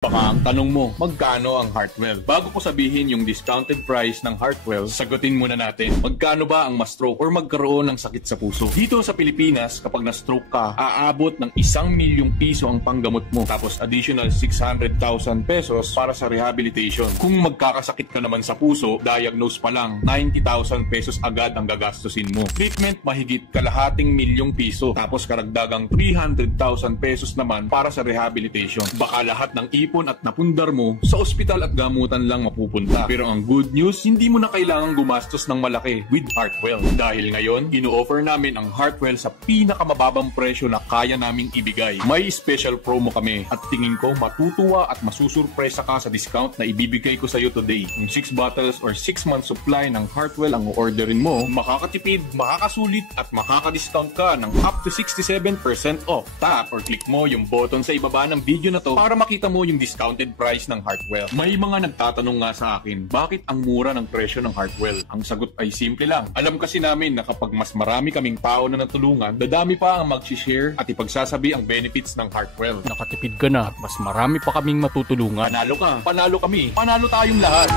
Baka ang tanong mo, magkano ang Heartwell? Bago ko sabihin yung discounted price ng Heartwell, sagutin muna natin, magkano ba ang ma-stroke or magkaroon ng sakit sa puso? Dito sa Pilipinas, kapag na-stroke ka, aabot ng 1,000,000 piso ang panggamot mo, tapos additional 600,000 pesos para sa rehabilitation. Kung magkakasakit ka naman sa puso, diagnose pa lang, 90,000 pesos agad ang gagastusin mo. Treatment, mahigit kalahating milyong piso, tapos karagdagang 300,000 pesos naman para sa rehabilitation. Baka lahat ng ipon at napundar mo sa ospital at gamutan lang mapupunta. Pero ang good news, hindi mo na kailangang gumastos ng malaki with Heartwell. Dahil ngayon, ino-offer namin ang Heartwell sa pinakamababang presyo na kaya naming ibigay. May special promo kami at tingin ko matutuwa at masusurpresa ka sa discount na ibibigay ko sa iyo today. Kung 6 bottles or 6 months supply ng Heartwell ang orderin mo, makakatipid, makakasulit at makaka-discount ka ng up to 67% off. Tap or click mo yung button sa ibaba ng video na to para makita mo yung discounted price ng Heartwell. May mga nagtatanong nga sa akin, bakit ang mura ng presyo ng Heartwell? Ang sagot ay simple lang. Alam kasi namin na kapag mas marami kaming tao na natulungan, dadami pa ang mag-share at ipagsasabi ang benefits ng Heartwell. Nakatipid ka na at mas marami pa kaming matutulungan. Panalo ka, panalo kami, panalo tayong lahat.